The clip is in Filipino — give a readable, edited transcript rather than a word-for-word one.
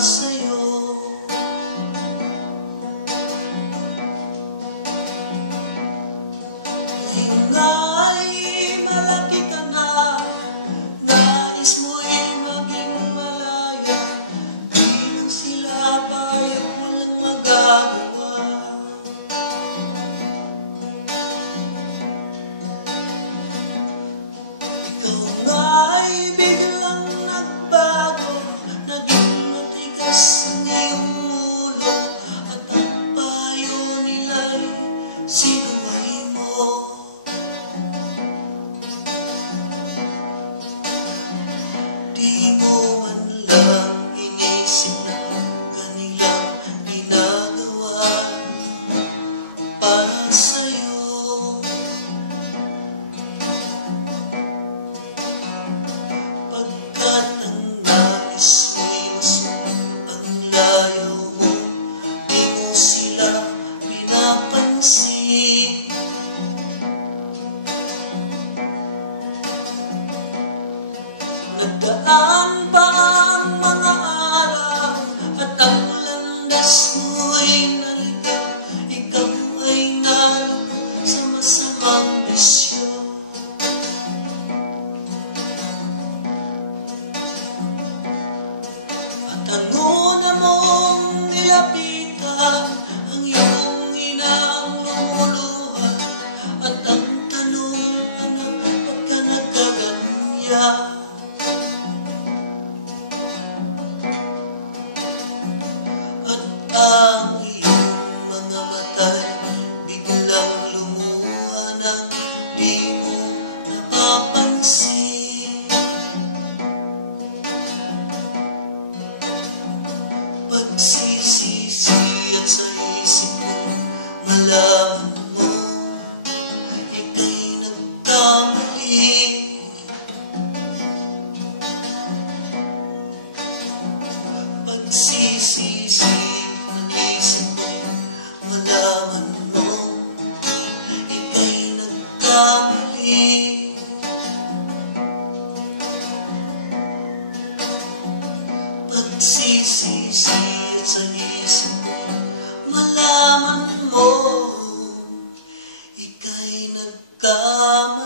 sa'yo. Ngayon nga'y malaki ka na, nais mo'y maging malaya, di lang sila payo, walang magagawa. Ikaw nga'y biglang nagbago, naging matigas ang iyong ulo, at ang payo nila'y sinuway mo. Di mo man lang inisip na kanilang ginagawa para sa'yo. Pagkat ang nais mo'y masupang layo mo, di mo sila pinapansin. Nagdaan pa ang mga araw at ang landas mo'y naligaw, ikaw ay nalubog sa masamang bisyo. At ang una mong nilapitan, ang iyong inang lumuluha, at ang tanong, anak, ba't ka nagkaganyan? Ang iyong mga mata'y biglang lumuha nang di mo napapansin. Pagsisisi at sa isip mo, malaman mo, ika'y nagkamali. Pagsisisi malaman mo, ika'y nagkamali. Pagsisisi at sa isip mo, malaman mo, ika'y nagkamali.